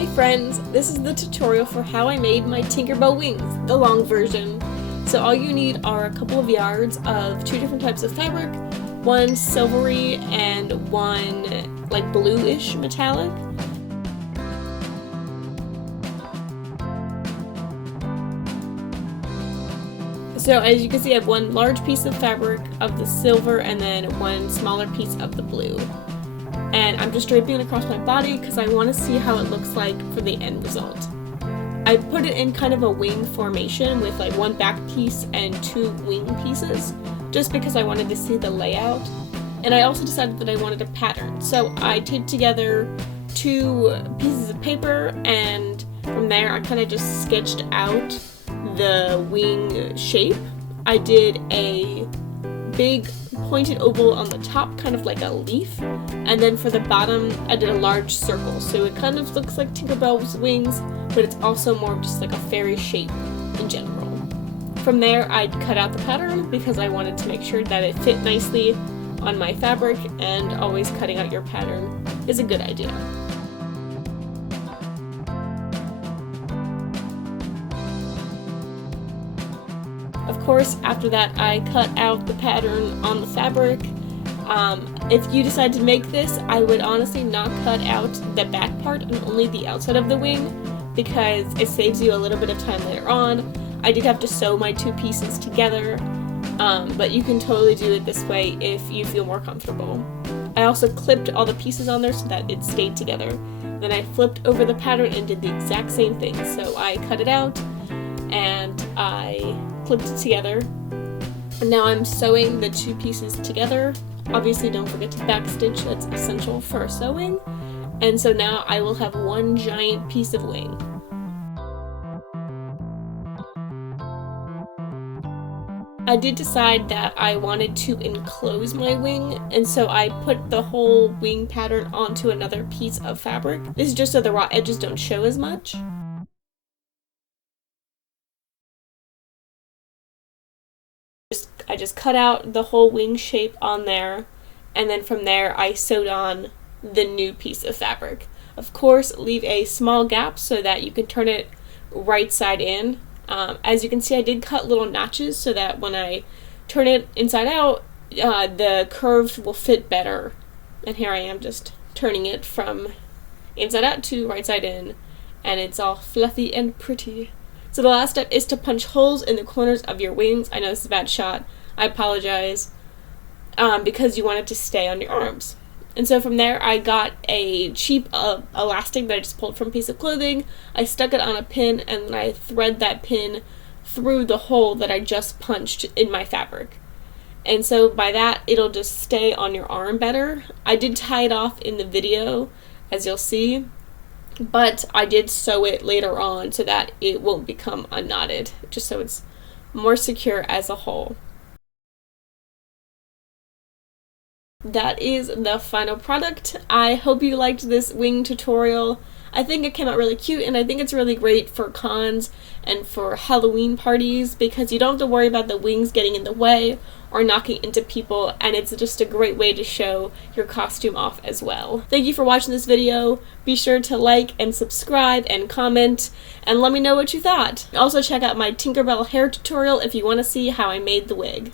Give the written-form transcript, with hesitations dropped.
Hi friends, this is the tutorial for how I made my Tinkerbell Wings, the long version. So all you need are a couple of yards of two different types of fabric, one silvery and one like bluish metallic. So as you can see, I have one large piece of fabric of the silver and then one smaller piece of the blue. And I'm just draping it across my body because I want to see how it looks like for the end result. I put it in kind of a wing formation with like one back piece and two wing pieces, just because I wanted to see the layout. And I also decided that I wanted a pattern. So I taped together two pieces of paper, and from there I kind of just sketched out the wing shape. I did a big pointed oval on the top, kind of like a leaf, and then for the bottom I did a large circle, so it kind of looks like Tinkerbell's wings, but it's also more just like a fairy shape in general. From there I cut out the pattern because I wanted to make sure that it fit nicely on my fabric, and always cutting out your pattern is a good idea. Of course, after that, I cut out the pattern on the fabric. If you decide to make this, I would honestly not cut out the back part and only the outside of the wing, because it saves you a little bit of time later on. I did have to sew my two pieces together, but you can totally do it this way if you feel more comfortable. I also clipped all the pieces on there so that it stayed together. Then I flipped over the pattern and did the exact same thing. So I cut it out and I clipped it together. And now I'm sewing the two pieces together. Obviously don't forget to backstitch, that's essential for sewing. And so now I will have one giant piece of wing. I did decide that I wanted to enclose my wing, and so I put the whole wing pattern onto another piece of fabric. This is just so the raw edges don't show as much. I just cut out the whole wing shape on there, and then from there I sewed on the new piece of fabric. Of course, leave a small gap so that you can turn it right side in. As you can see, I did cut little notches so that when I turn it inside out, the curve will fit better. And here I am just turning it from inside out to right side in, and it's all fluffy and pretty. So the last step is to punch holes in the corners of your wings. I know this is a bad shot, I apologize, because you want it to stay on your arms. And so from there I got a cheap elastic that I just pulled from a piece of clothing. I stuck it on a pin, and then I thread that pin through the hole that I just punched in my fabric. And so by that, it'll just stay on your arm better. I did tie it off in the video, as you'll see, but I did sew it later on so that it won't become unknotted, just so it's more secure as a whole. That is the final product. I hope you liked this wing tutorial. I think it came out really cute, and I think it's really great for cons and for Halloween parties because you don't have to worry about the wings getting in the way or knocking into people, and it's just a great way to show your costume off as well. Thank you for watching this video. Be sure to like and subscribe and comment and let me know what you thought. Also check out my Tinkerbell hair tutorial if you want to see how I made the wig.